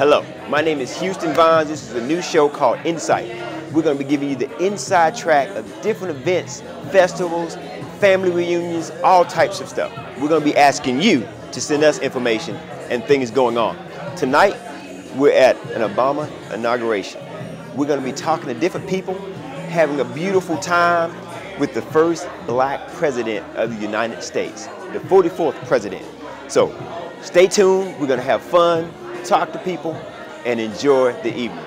Hello, my name is Houston Vines. This is a new show called Insight. We're going to be giving you the inside track of different events, festivals, family reunions, all types of stuff. We're going to be asking you to send us information and things going on. Tonight, we're at an Obama inauguration. We're going to be talking to different people, having a beautiful time with the first black president of the United States, the 44th president. So stay tuned. We're going to have fun, talk to people, and enjoy the evening.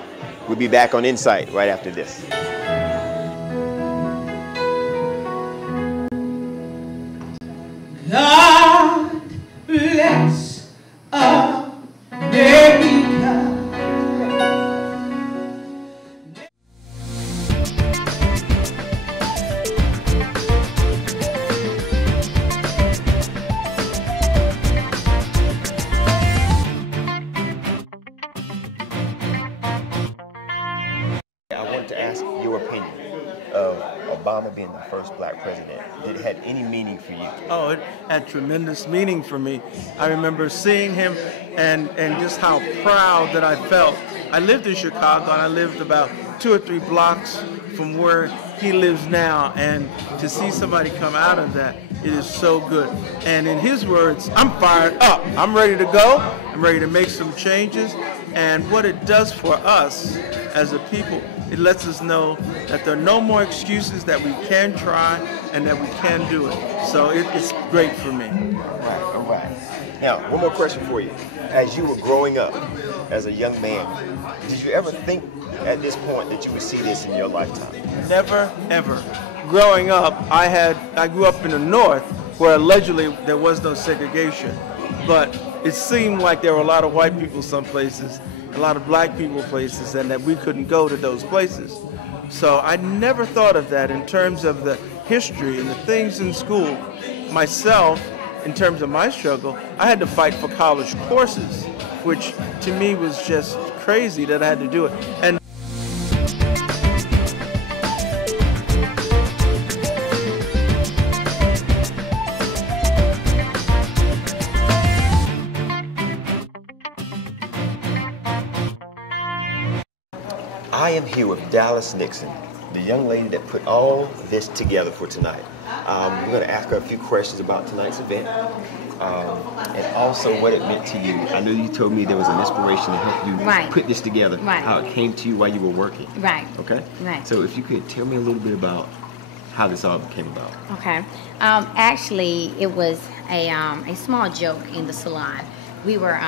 We'll be back on Insight right after this. God bless America. I wanted to ask your opinion of Obama being the first black president. Did it have any meaning for you? Oh, it had tremendous meaning for me. I remember seeing him and just how proud that I felt. I lived in Chicago, and I lived about 2 or 3 blocks from where he lives now, and to see somebody come out of that, it is so good. And in his words, I'm fired up. I'm ready to go. I'm ready to make some changes. And what it does for us as a people, it lets us know that there are no more excuses, that we can try and that we can do it. So it's great for me. All right. Now, one more question for you. As you were growing up as a young man, did you ever think at this point that you would see this in your lifetime? Never, ever. Growing up, I grew up in the North where allegedly there was no segregation, but it seemed like there were a lot of white people some places, a lot of black people places, and that we couldn't go to those places. So I never thought of that in terms of the history and the things in school. Myself, in terms of my struggle, I had to fight for college courses, which to me was just crazy that I had to do it. And I am here with Dalas Nixon, the young lady that put all this together for tonight. We're going to ask her a few questions about tonight's event and also what it meant to you. I know you told me there was an inspiration to help you put this together, how it came to you while you were working. Right. Okay? Right. So if you could tell me a little bit about how this all came about. Okay. Actually, it was a small joke in the salon. We were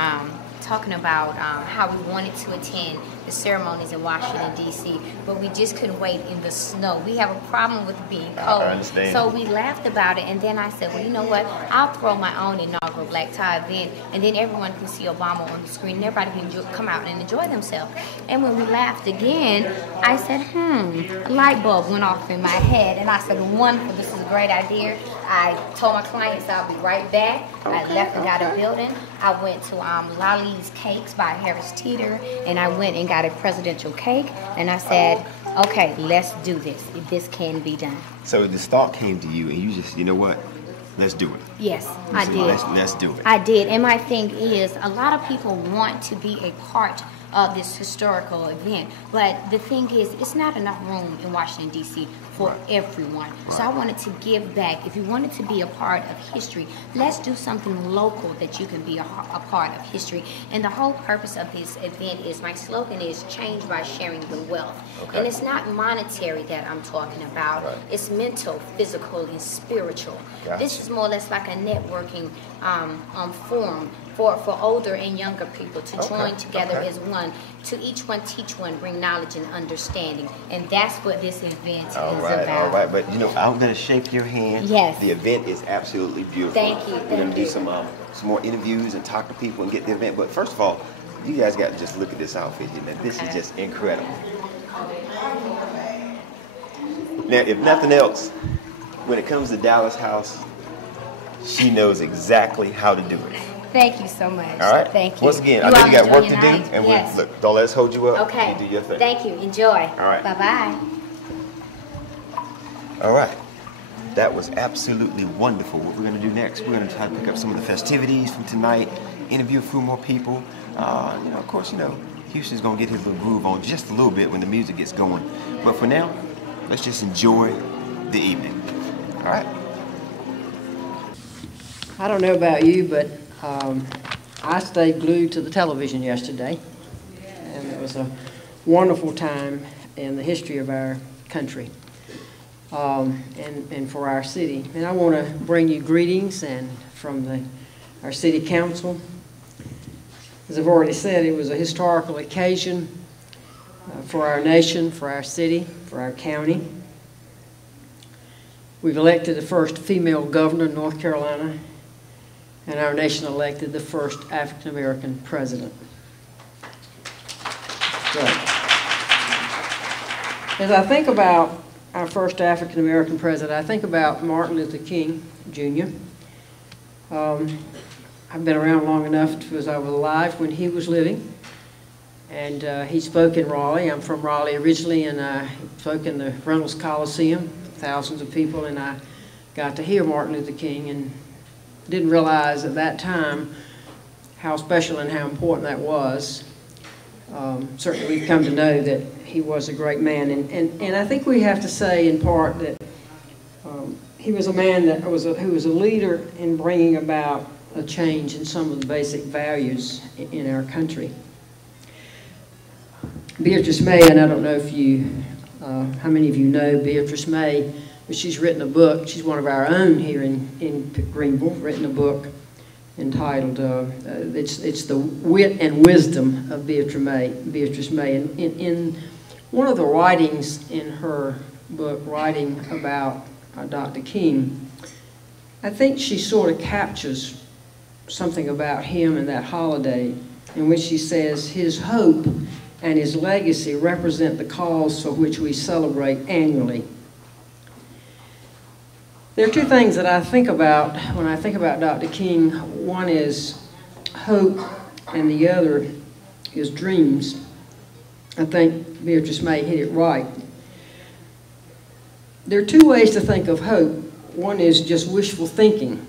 talking about how we wanted to attend the ceremonies in Washington, D.C., but we just couldn't wait in the snow. We have a problem with being cold. I understand. So we laughed about it, and then I said, well, you know what? I'll throw my own inaugural black tie event, and then everyone can see Obama on the screen, and everybody can come out and enjoy themselves. And when we laughed again, I said, a light bulb went off in my head, and I said, wonderful, this is a great idea. I told my clients I'll be right back. I left and got a building. I went to Lolly's Cakes by Harris Teeter, and I went and got a presidential cake, and I said, okay, let's do this. This can be done. So this thought came to you, and you just, you know what? Let's do it. Yes, I did. Let's do it. I did, and my thing is, a lot of people want to be a part of this historical event, but the thing is, it's not enough room in Washington, D.C. for everyone. So I wanted to give back. If you wanted to be a part of history, let's do something local that you can be a part of history. And the whole purpose of this event is, my slogan is, change by sharing the wealth. Okay. And it's not monetary that I'm talking about. Right. It's mental, physical, and spiritual. Gotcha. This is more or less like a networking forum for older and younger people to join together as one, to each one teach one, bring knowledge and understanding. And that's what this event is about. All right, but you know, I'm going to shake your hand. Yes. The event is absolutely beautiful. Thank you. We're going to do some more interviews and talk to people and get the event. But first of all, you guys got to just look at this outfit here. Now, this is just incredible. Now, if nothing else, when it comes to Dalas House, she knows exactly how to do it. Thank you so much. All right. Thank you. Once again, I know you got work to do, night? and Yes. look, don't let us hold you up. Okay. You do your thing. Thank you. Enjoy. All right. Bye-bye. All right. That was absolutely wonderful. What we're going to do next, we're going to try to pick up some of the festivities from tonight, interview a few more people. Of course, Houston's gonna get his little groove on just a little bit when the music gets going. But for now, let's just enjoy the evening. All right? I don't know about you, but I stayed glued to the television yesterday, and it was a wonderful time in the history of our country and for our city. And I want to bring you greetings from our city council. As I've already said, it was a historical occasion for our nation, for our city, for our county. We've elected the first female governor in North Carolina, and our nation elected the first African-American president. So, as I think about our first African-American president, I think about Martin Luther King, Jr. I've been around long enough because I was alive when he was living, and he spoke in Raleigh. I'm from Raleigh originally, and I spoke in the Reynolds Coliseum, thousands of people, and I got to hear Martin Luther King and didn't realize at that time how special and how important that was. Certainly we've come to know that he was a great man, and I think we have to say in part that he was a man who was a leader in bringing about a change in some of the basic values in our country. Beatrice May, and I don't know if how many of you know Beatrice May, but she's written a book. She's one of our own here in Greenville, written a book entitled, it's The Wit and Wisdom of Beatrice May. And in one of the writings in her book, writing about Dr. King, I think she sort of captures something about him and that holiday, in which she says his hope and his legacy represent the cause for which we celebrate annually. There are two things that I think about when I think about Dr. King. One is hope, and the other is dreams. I think Beatrice May hit it right. There are two ways to think of hope. One is just wishful thinking.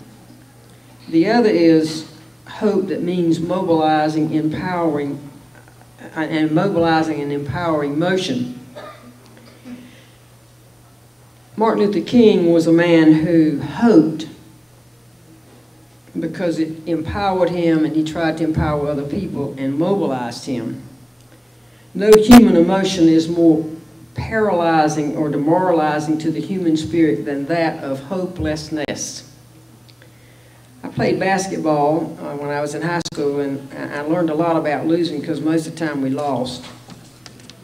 The other is hope that means mobilizing, empowering, and mobilizing and empowering motion. Martin Luther King was a man who hoped because it empowered him, and he tried to empower other people and mobilized him. No human emotion is more paralyzing or demoralizing to the human spirit than that of hopelessness. I played basketball when I was in high school, and I learned a lot about losing because most of the time we lost.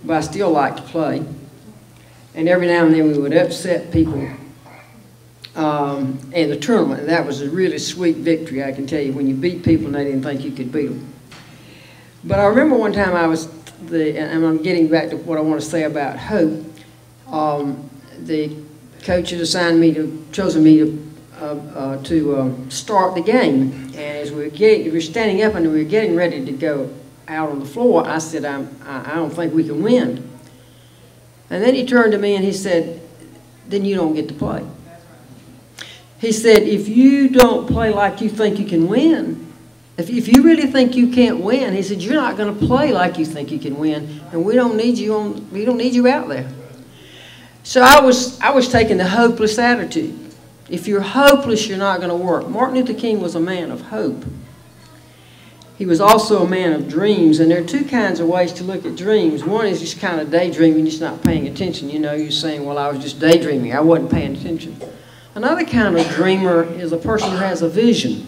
But I still like to play. And every now and then we would upset people in the tournament. And that was a really sweet victory, I can tell you, when you beat people and they didn't think you could beat them. But I remember one time and I'm getting back to what I want to say about hope. The coach had chosen me to start the game. And as we were standing up and we were getting ready to go out on the floor, I said, I don't think we can win. And then he turned to me and he said, then you don't get to play. He said, if you don't play like you think you can win, if you really think you can't win, he said, you're not going to play like you think you can win, and we don't need you out there. So I was taking the hopeless attitude. If you're hopeless, you're not going to work. Martin Luther King was a man of hope. He was also a man of dreams, and there are two kinds of ways to look at dreams. One is just kind of daydreaming, just not paying attention. You know, you're saying, well, I was just daydreaming. I wasn't paying attention. Another kind of dreamer is a person who has a vision.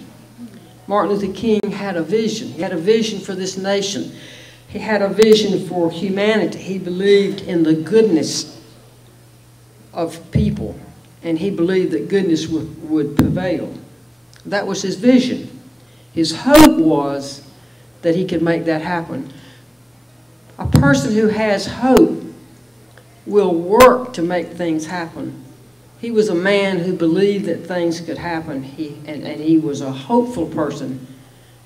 Martin Luther King had a vision. He had a vision for this nation. He had a vision for humanity. He believed in the goodness of people, and he believed that goodness would prevail. That was his vision. His hope was that he could make that happen. A person who has hope will work to make things happen. He was a man who believed that things could happen, and he was a hopeful person.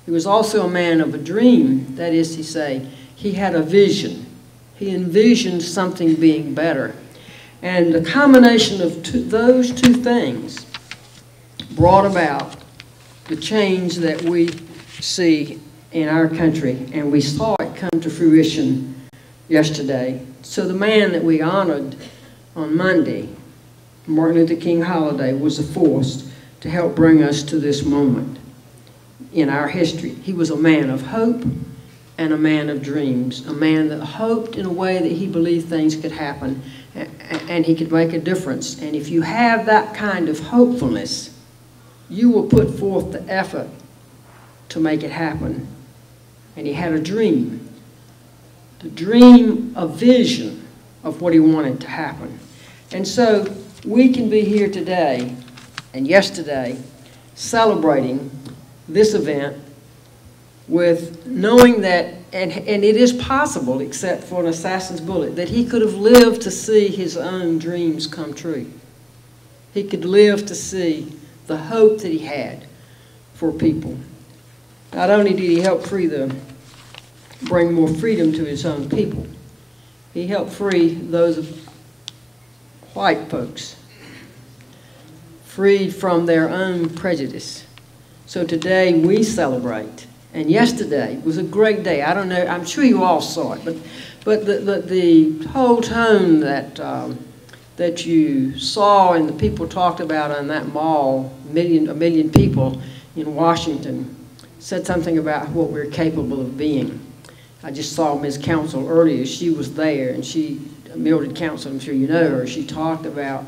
He was also a man of a dream. That is to say, he had a vision. He envisioned something being better. And the combination of those two things brought about the change that we see in our country, and we saw it come to fruition yesterday. So the man that we honored on Monday, Martin Luther King holiday, was a force to help bring us to this moment in our history. He was a man of hope and a man of dreams, a man that hoped in a way that he believed things could happen and he could make a difference. And if you have that kind of hopefulness, you will put forth the effort to make it happen. And he had a dream, the dream, a vision of what he wanted to happen. And so we can be here today and yesterday celebrating this event with knowing that, and it is possible, except for an assassin's bullet, that he could have lived to see his own dreams come true. He could live to see the hope that he had for people. Not only did he help bring more freedom to his own people, he helped free those white folks, freed from their own prejudice. So today we celebrate. And yesterday was a great day. I don't know, I'm sure you all saw it, but the whole tone that you saw and the people talked about on that mall, a million people in Washington, said something about what we're capable of being. I just saw Ms. Council earlier. She was there, and Mildred Council, I'm sure you know her, she talked about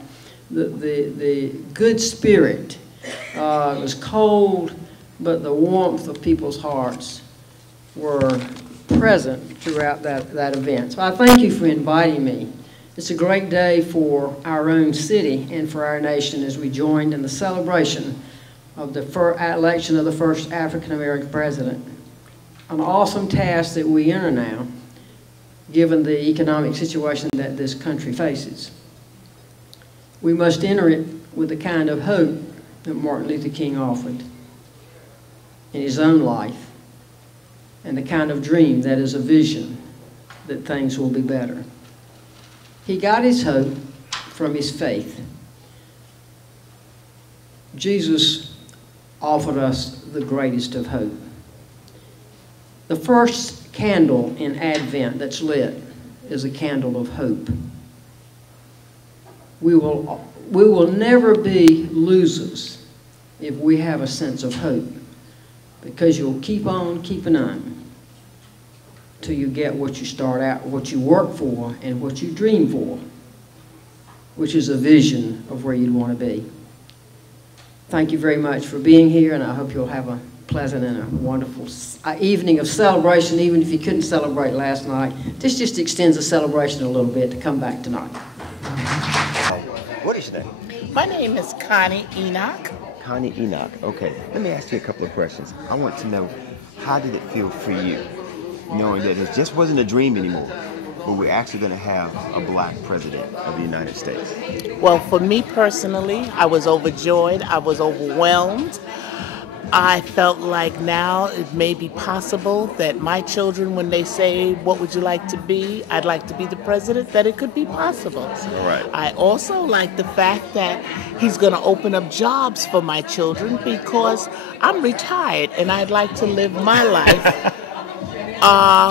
the good spirit. It was cold, but the warmth of people's hearts were present throughout that event. So I thank you for inviting me. It's a great day for our own city and for our nation as we joined in the celebration of the election of the first African-American president. An awesome task that we enter now, given the economic situation that this country faces. We must enter it with the kind of hope that Martin Luther King offered in his own life, and the kind of dream that is a vision that things will be better. He got his hope from his faith. Jesus offered us the greatest of hope. The first candle in Advent that's lit is a candle of hope. We will never be losers if we have a sense of hope, because you'll keep on keeping on till you get what you start out, what you work for, and what you dream for, which is a vision of where you'd want to be. Thank you very much for being here, and I hope you'll have a pleasant and a wonderful evening of celebration, even if you couldn't celebrate last night. This just extends the celebration a little bit to come back tonight. What is your name? My name is Connie Enoch. Connie Enoch. Okay, let me ask you a couple of questions. I want to know, how did it feel for you, knowing that it just wasn't a dream anymore, but we're actually going to have a black president of the United States? Well, for me personally, I was overjoyed. I was overwhelmed. I felt like now it may be possible that my children, when they say, what would you like to be? I'd like to be the president, that it could be possible. All right. I also like the fact that he's going to open up jobs for my children, because I'm retired and I'd like to live my life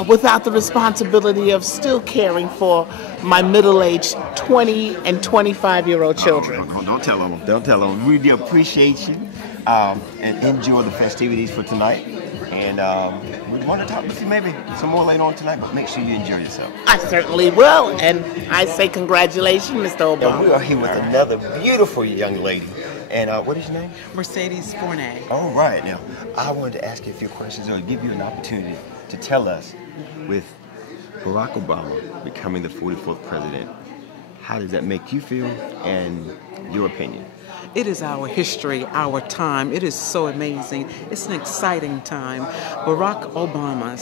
without the responsibility of still caring for my middle-aged 20 and 25-year-old children. Don't tell them. Don't tell them. We really appreciate you. And enjoy the festivities for tonight. And we want to talk with you maybe some more later on tonight, but make sure you enjoy yourself. I certainly will. And I say congratulations, Mr. Obama. And we are here with another beautiful young lady. And what is your name? Mercedes Fornay. All right. Now, I wanted to ask you a few questions or give you an opportunity to tell us, with Barack Obama becoming the 44th president, how does that make you feel and your opinion? It is our history, our time. It is so amazing. It's an exciting time. Barack Obama,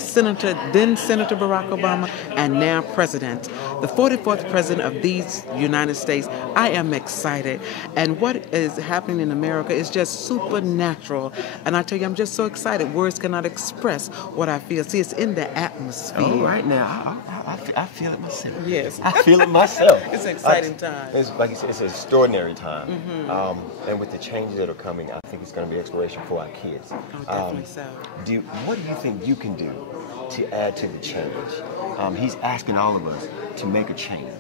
then Senator Barack Obama, and now President, the 44th President of these United States. I am excited. And what is happening in America is just supernatural. And I tell you, I'm just so excited. Words cannot express what I feel. See, it's in the atmosphere. All right, now, I feel it myself. Yes. I feel it myself. It's an exciting time. It's like you said, it's an extraordinary time. Mm-hmm. And with the changes that are coming, I think it's going to be exploration for our kids. Oh, definitely so. What do you think you can do to add to the change? He's asking all of us to make a change.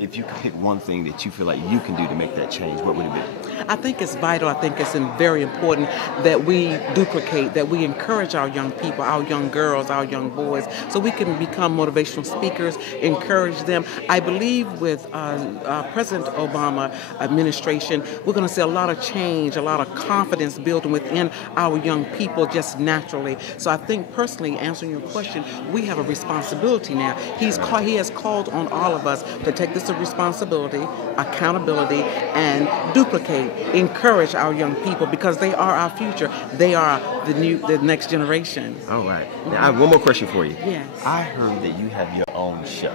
If you could pick one thing that you feel like you can do to make that change, what would it be? I think it's vital. I think it's very important that we duplicate, that we encourage our young people, our young girls, our young boys, so we can become motivational speakers, encourage them. I believe with President Obama administration, we're going to see a lot of change, a lot of confidence building within our young people just naturally. So I think personally, answering your question, we have a responsibility now. He has called on all of us to take this responsibility, accountability, and duplicate, encourage our young people because they are our future. They are the next generation. All right. Now, I have one more question for you. Yes. I heard that you have your own show.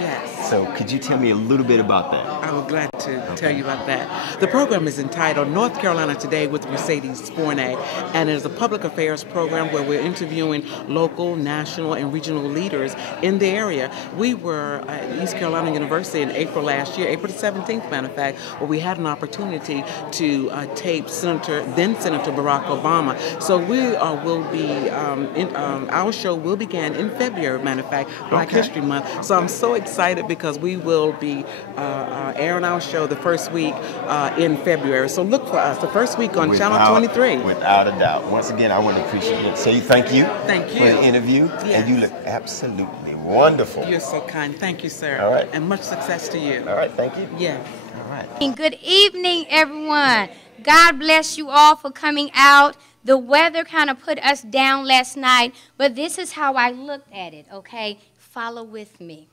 Yes. So could you tell me a little bit about that? I'm glad to tell you about that. The program is entitled North Carolina Today with Mercedes Forney, and it is a public affairs program where we're interviewing local, national, and regional leaders in the area. We were at East Carolina University in April last year, April the 17th, matter of fact, where we had an opportunity to tape then Senator Barack Obama. So we will be, our show will begin in February, matter of fact, Black History Month. So I'm so excited because we will be airing our show the first week in February. So look for us the first week on Channel 23. Without a doubt. Once again, I want to appreciate it. Say thank you. Thank you for the interview. Yes. And you look absolutely wonderful. You're so kind. Thank you, sir. All right. And much success to you. All right. Thank you. Yeah. All right. Good evening, everyone. God bless you all for coming out. The weather kind of put us down last night, but this is how I looked at it, okay? Follow with me.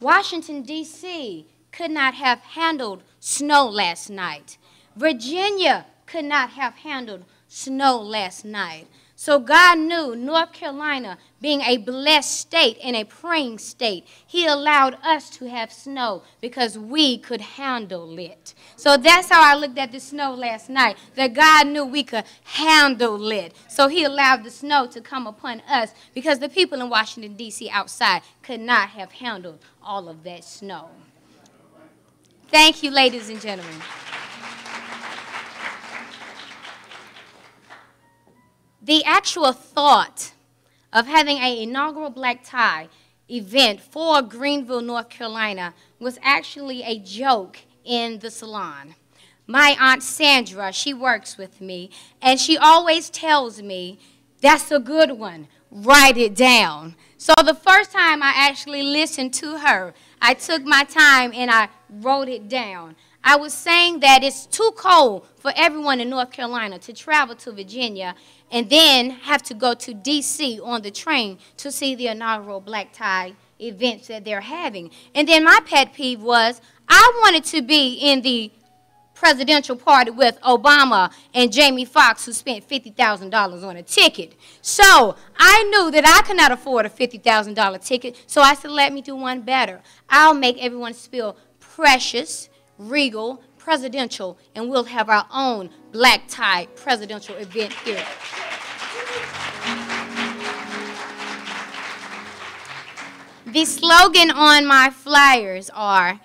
Washington, D.C. could not have handled snow last night. Virginia could not have handled snow last night. So God knew North Carolina, being a blessed state and a praying state, He allowed us to have snow because we could handle it. So that's how I looked at the snow last night, that God knew we could handle it. So He allowed the snow to come upon us because the people in Washington, D.C. outside could not have handled all of that snow. Thank you, ladies and gentlemen. The actual thought of having an inaugural black tie event for Greenville, North Carolina was actually a joke in the Salon. My Aunt Sandra, she works with me, and she always tells me, that's a good one, write it down. So the first time I actually listened to her, I took my time and I wrote it down. I was saying that it's too cold for everyone in North Carolina to travel to Virginia and then have to go to D.C. on the train to see the inaugural black tie events that they're having. And then my pet peeve was I wanted to be in the presidential party with Obama and Jamie Foxx, who spent $50,000 on a ticket. So I knew that I could not afford a $50,000 ticket, so I said, let me do one better. I'll make everyone feel precious, regal, presidential, and we'll have our own black tie presidential event here. The slogan on my flyers are,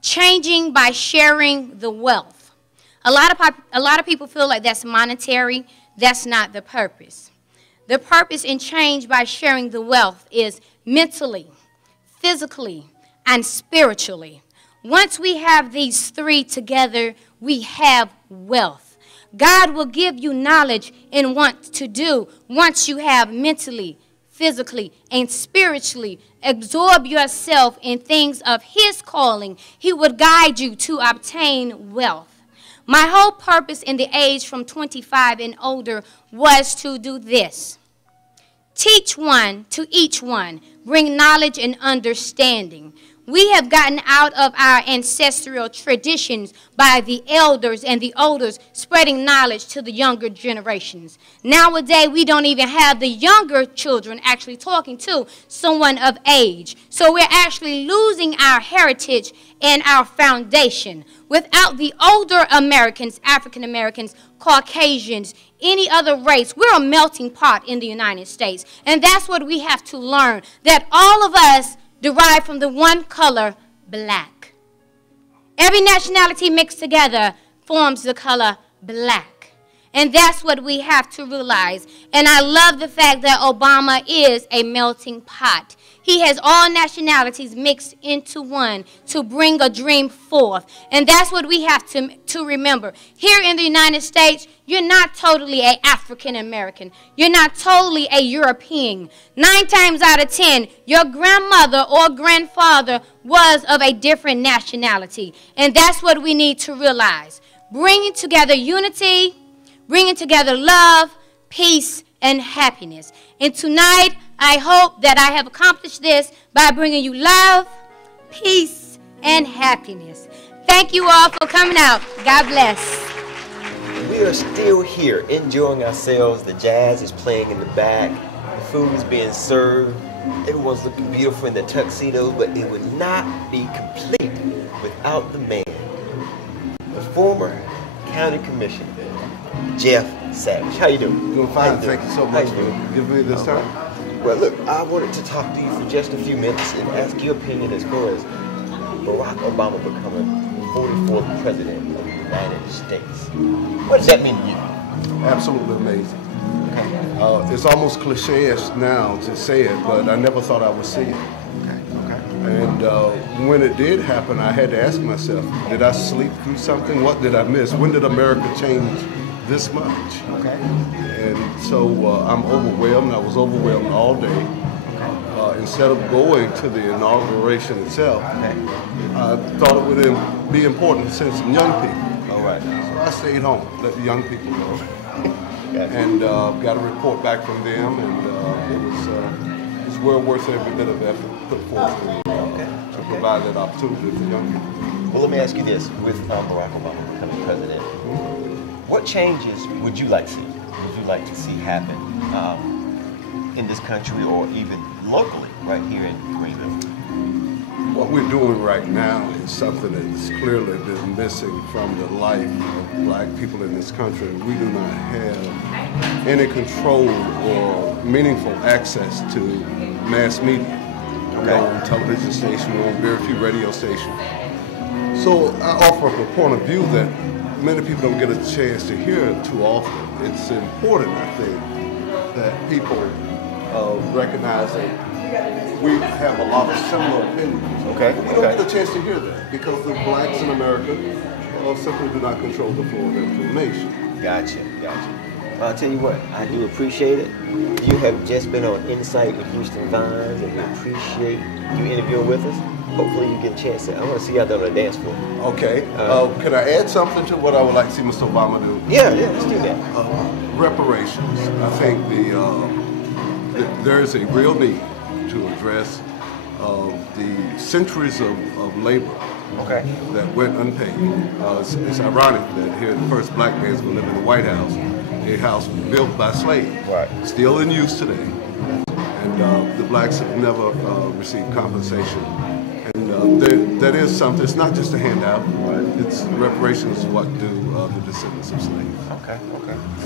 changing by sharing the wealth. A lot of people feel like that's monetary. That's not the purpose. The purpose in change by sharing the wealth is mentally, physically, and spiritually. Once we have these three together, we have wealth. God will give you knowledge in what to do once you have mentally, physically, and spiritually absorb yourself in things of His calling. He would guide you to obtain wealth. My whole purpose in the age from 25 and older was to do this. Teach one to each one, bring knowledge and understanding. We have gotten out of our ancestral traditions by the elders and the elders spreading knowledge to the younger generations. Nowadays, we don't even have the younger children actually talking to someone of age. So we're actually losing our heritage and our foundation. Without the older Americans, African Americans, Caucasians, any other race, we're a melting pot in the United States. And that's what we have to learn, that all of us derived from the one color, black. Every nationality mixed together, forms the color black. And that's what we have to realize. And I love the fact that Obama is a melting pot. He has all nationalities mixed into one to bring a dream forth. And that's what we have to remember. Here in the United States, you're not totally an African American. You're not totally a European. 9 times out of 10, your grandmother or grandfather was of a different nationality. And that's what we need to realize. Bringing together unity, bringing together love, peace, and happiness. And tonight, I hope that I have accomplished this by bringing you love, peace, and happiness. Thank you all for coming out. God bless. We are still here enjoying ourselves. The jazz is playing in the back. The food is being served. Everyone's looking beautiful in their tuxedos, but it would not be complete without the man, the former county commissioner, Jeff Savage. How you doing? Doing fine. Thank you so much for giving me this time. Well, look, I wanted to talk to you for just a few minutes and ask your opinion as far as Barack Obama becoming the 44th president of the United States. What does that mean to you? Absolutely amazing. Okay. It's almost cliche-ish now to say it, but I never thought I would see it. And when it did happen, I had to ask myself, did I sleep through something? What did I miss? When did America change this much? Okay. And so I'm overwhelmed. I was overwhelmed all day. Instead of going to the inauguration itself, I thought it would be important to send some young people. All right. So I stayed home, let the young people go. And got a report back from them, and it was well worth every bit of effort put forth to provide that opportunity for young people. Well, let me ask you this. With Barack Obama becoming president, what changes would you like to see? Would you like to see happen in this country or even locally right here in Greenville? What we're doing right now is something that's clearly been missing from the life of black people in this country. We do not have any control or meaningful access to mass media. We're on television station, we're on very few radio stations. So I offer up a point of view that many people don't get a chance to hear too often. It's important, I think, that people recognize that we have a lot of similar opinions. Okay. We don't get a chance to hear that because the blacks in America simply do not control the flow of information. Gotcha. I'll tell you what, I do appreciate it. You have just been on Incite with Houston Vines, and we appreciate you interviewing with us. Hopefully you get a chance to, I want to see you out there on the dance floor. Okay. Can I add something to what I would like to see Mr. Obama do? Yeah, let's do that. Reparations. I think there is a real need to address the centuries of labor that went unpaid. It's ironic that here the first black man's going to live in the White House, a house built by slaves, still in use today. And the blacks have never received compensation. And that is something, it's not just a handout, it's reparations is what do the descendants of slaves. Okay.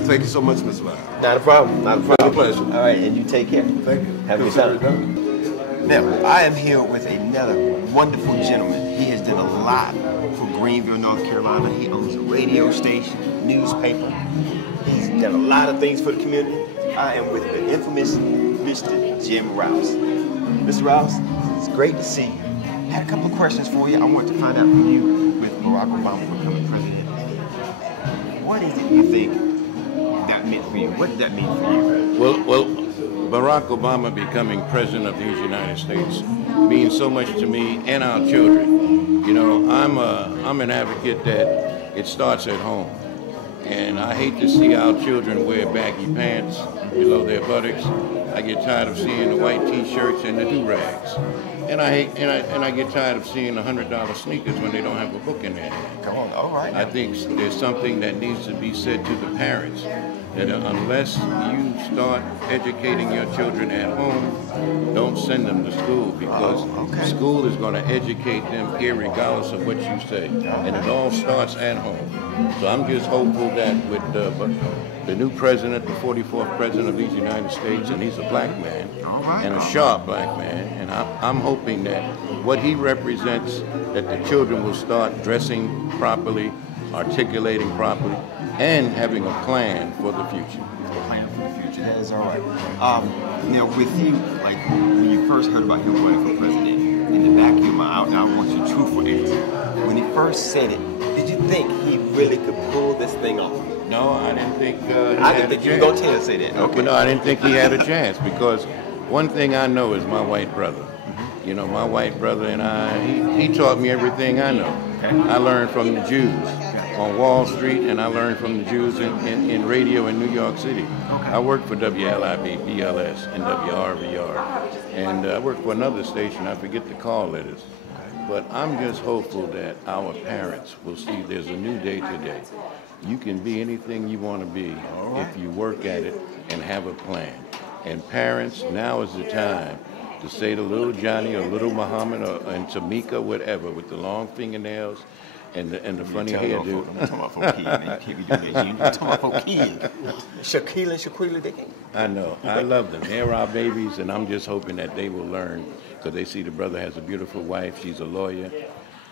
Thank you so much, Mr. Vine. Not a problem. It's a pleasure. All right, and you take care. Thank you. Have a good time. Now, I am here with another wonderful gentleman. He has done a lot for Greenville, North Carolina. He owns a radio station, newspaper. He's done a lot of things for the community. I am with the infamous Mr. Jim Rouse. Mr. Rouse, it's great to see you. I had a couple of questions for you. I want to find out from you with Barack Obama becoming president. What is it you think that meant for you? What did that mean for you? Well, Barack Obama becoming president of these United States means so much to me and our children. You know, I'm an advocate that it starts at home. And I hate to see our children wear baggy pants below their buttocks. I get tired of seeing the white T-shirts and the do-rags. And I get tired of seeing $100 sneakers when they don't have a book in their hand. Come on, all right. I think there's something that needs to be said to the parents, that unless you start educating your children at home, don't send them to school, because school is going to educate them irregardless of what you say. And it all starts at home. So I'm just hopeful that with the new president, the 44th president of these United States, and he's a black man, and a sharp black man, and I'm hoping that what he represents, that the children will start dressing properly, articulating properly, and having a plan for the future. Plan for the future. That is all right. Now, with you, like when you first heard about him running for president, in the back of your mind, I want you truthful answer. When he first said it, did you think he really could pull this thing off? No, I didn't think I didn't think you were going to tell us say that. Okay. But no, I didn't think he had a chance, because one thing I know is my white brother. You know, my white brother and he taught me everything I know. Okay. I learned from the Jews on Wall Street, and I learned from the Jews in radio in New York City. Okay. I worked for WLIB, BLS, and WRVR. And I worked for another station, I forget the call letters. But I'm just hopeful that our parents will see there's a new day today. You can be anything you want to be if you work at it and have a plan. And parents, now is the time to say to little Johnny or little Muhammad and Tamika, whatever, with the long fingernails and the funny hairdo. You're talking about for kids, man. You can't be doing that. You're talking about for kids. Shaquille and Shaquille, they can't. I know. I love them. They're our babies, and I'm just hoping that they will learn, because they see the brother has a beautiful wife. She's a lawyer.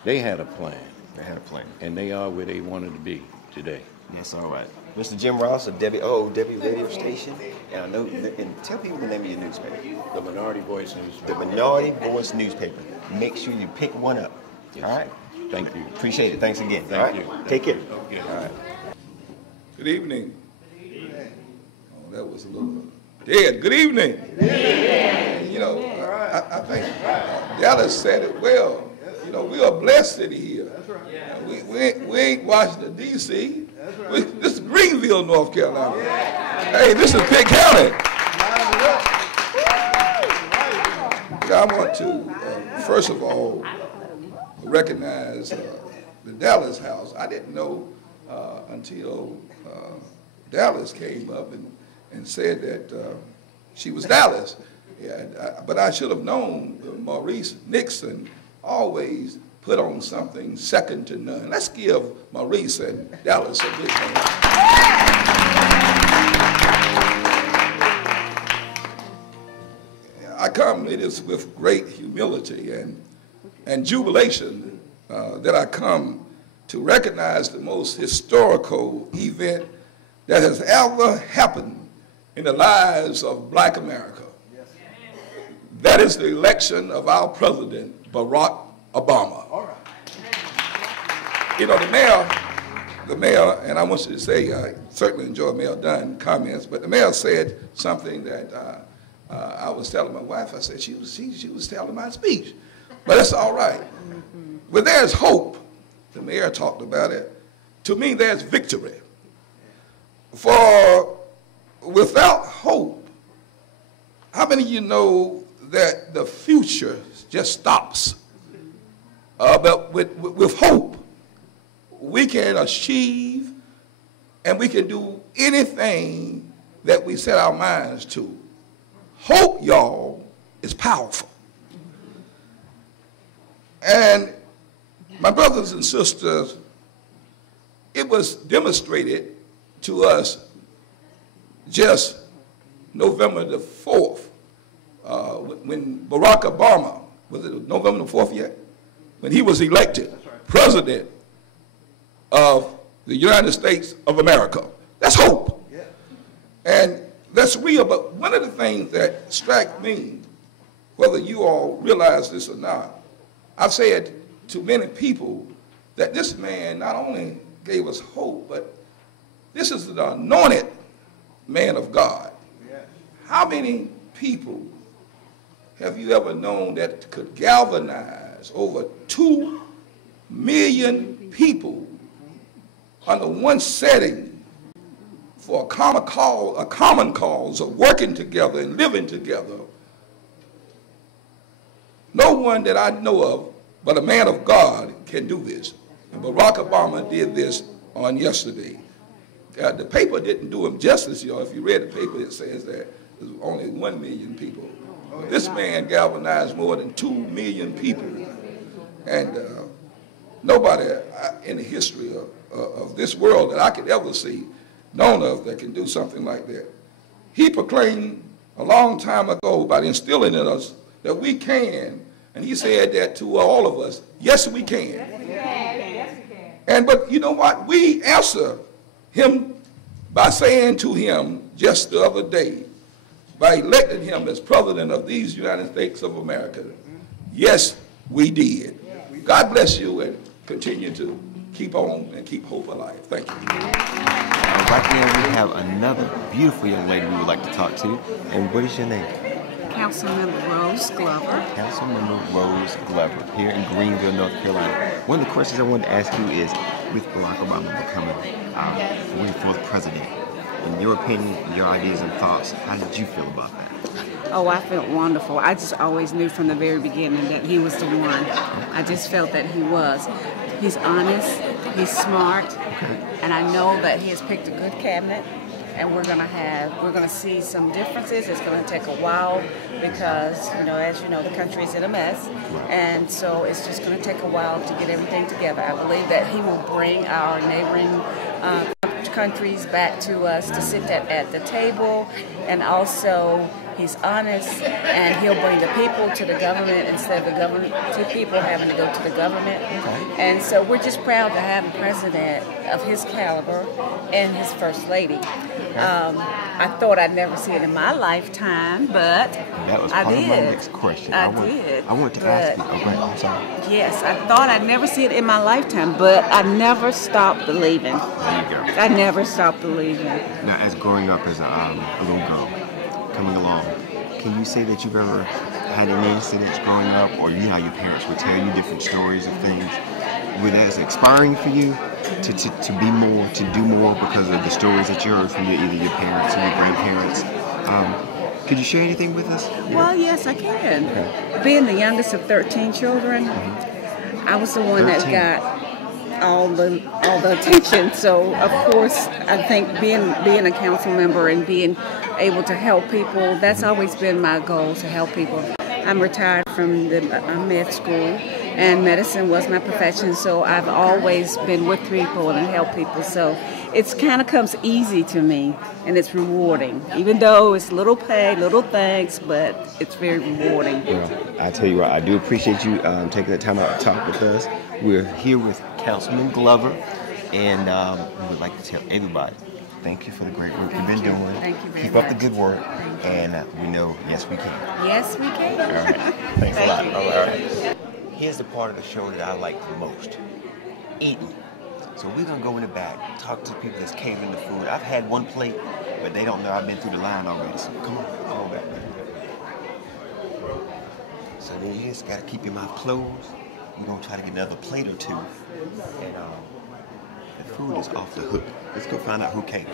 They had a plan. They had a plan. And they are where they wanted to be today. Yes, all right. Mr. Jim Ross of Debbie radio station. And I know, and tell people the name of your newspaper. The Minority Voice newspaper. The Minority Voice newspaper. Make sure you pick one up. Yes. All right. Thank you. Appreciate it. Thanks again. Thank you. Take care. Okay. All right. Good evening. Oh, that was a little dead. Good evening. You know, I think Dallas said it well. You know, we are a blessed city here. That's right. We ain't Washington, D.C. That's right. This is Greenville, North Carolina. Hey, this is Pitt County. I want to, first of all, recognize the Dalas house. I didn't know until Dalas came up and said that she was Dalas. Yeah, but I should have known Maurice Nixon always put on something second to none. Let's give Maurice and Dalas a big hand. I come, it is with great humility and jubilation that I come to recognize the most historical event that has ever happened in the lives of Black America. That is the election of our president, Barack Obama. All right. You know, the mayor, and I want you to say, I certainly enjoy Mayor Dunn comments, but the mayor said something that I was telling my wife. I said she was telling my speech, but it's all right. Where there's hope, the mayor talked about it. To me, there's victory. For without hope, how many of you know that the future just stops? But with hope, we can achieve and we can do anything that we set our minds to. Hope, y'all, is powerful. And my brothers and sisters, it was demonstrated to us just November the 4th, when Barack Obama, was it November the 4th yet? When he was elected president of the United States of America. That's hope. Yeah. And that's real, but one of the things that struck me, whether you all realize this or not, I've said to many people that this man not only gave us hope, but this is the anointed man of God. Yeah. How many people have you ever known that could galvanize over 2 million people under one setting for a common cause of working together and living together? No one that I know of but a man of God can do this. And Barack Obama did this on yesterday. The paper didn't do him justice, you know. If you read the paper, it says that there's only 1 million people. This man galvanized more than 2 million people. And nobody in the history of this world that I could ever see, known of, that can do something like that. He proclaimed a long time ago by instilling in us that we can, and he said that to all of us, yes, we can. Yes, we can. But you know what? We answer him by saying to him just the other day, by electing him as president of these United States of America, yes, we did. God bless you and continue to keep on and keep hope alive. Thank you. Right there we have another beautiful young lady we would like to talk to. And what is your name? Councilmember Rose Glover. Councilmember Rose Glover here in Greenville, North Carolina. One of the questions I wanted to ask you is, with Barack Obama becoming 44th president, in your opinion, your ideas and thoughts, how did you feel about that? Oh, I felt wonderful. I just always knew from the very beginning that he was the one. I just felt that he was. He's honest, he's smart, and I know that he has picked a good cabinet. And we're gonna see some differences. It's gonna take a while because, as you know, the country is in a mess. And so it's just gonna take a while to get everything together. I believe that he will bring our neighboring countries back to us to sit at the table. And also, he's honest, and he'll bring the people to the government instead of the government to people having to go to the government. And so we're just proud to have a president of his caliber and his first lady. I thought I'd never see it in my lifetime, but that was I part did. of my next question. I want to ask you. Okay, I'm sorry. Yes, I thought I'd never see it in my lifetime, but I never stopped believing. There you go. I never stopped believing. Now, as growing up as a little girl, coming along, can you say that you've ever had any incidents growing up, or you know how your parents would tell you different stories of things? Was that inspiring for you to be more, to do more because of the stories that you heard from either your parents or your grandparents? Could you share anything with us? Well, yes, I can. Okay. Being the youngest of 13 children, I was the one that got all the attention. So, of course, I think being a council member and being able to help people, that's always been my goal, to help people. I'm retired from the med school, and medicine was my profession, so I've always been with people and helped people. So it's kind of comes easy to me, and it's rewarding, even though it's little pay, little thanks, but it's very rewarding. Well, I tell you what, I do appreciate you taking the time out to talk with us. We're here with Councilman Glover, and we would like to tell everybody, thank you for the great work you've been doing. Thank you very much. Keep up the good work, and we know, yes, we can. Yes, we can. All right. Thanks a lot. All right. Here's the part of the show that I like the most, eating. So we're going to go in the back, talk to people that's catering the food. I've had one plate, but they don't know I've been through the line already, so come on back. So then you just got to keep your mouth closed. We're going to try to get another plate or two, and the food is off the hook. Let's go find out who catered.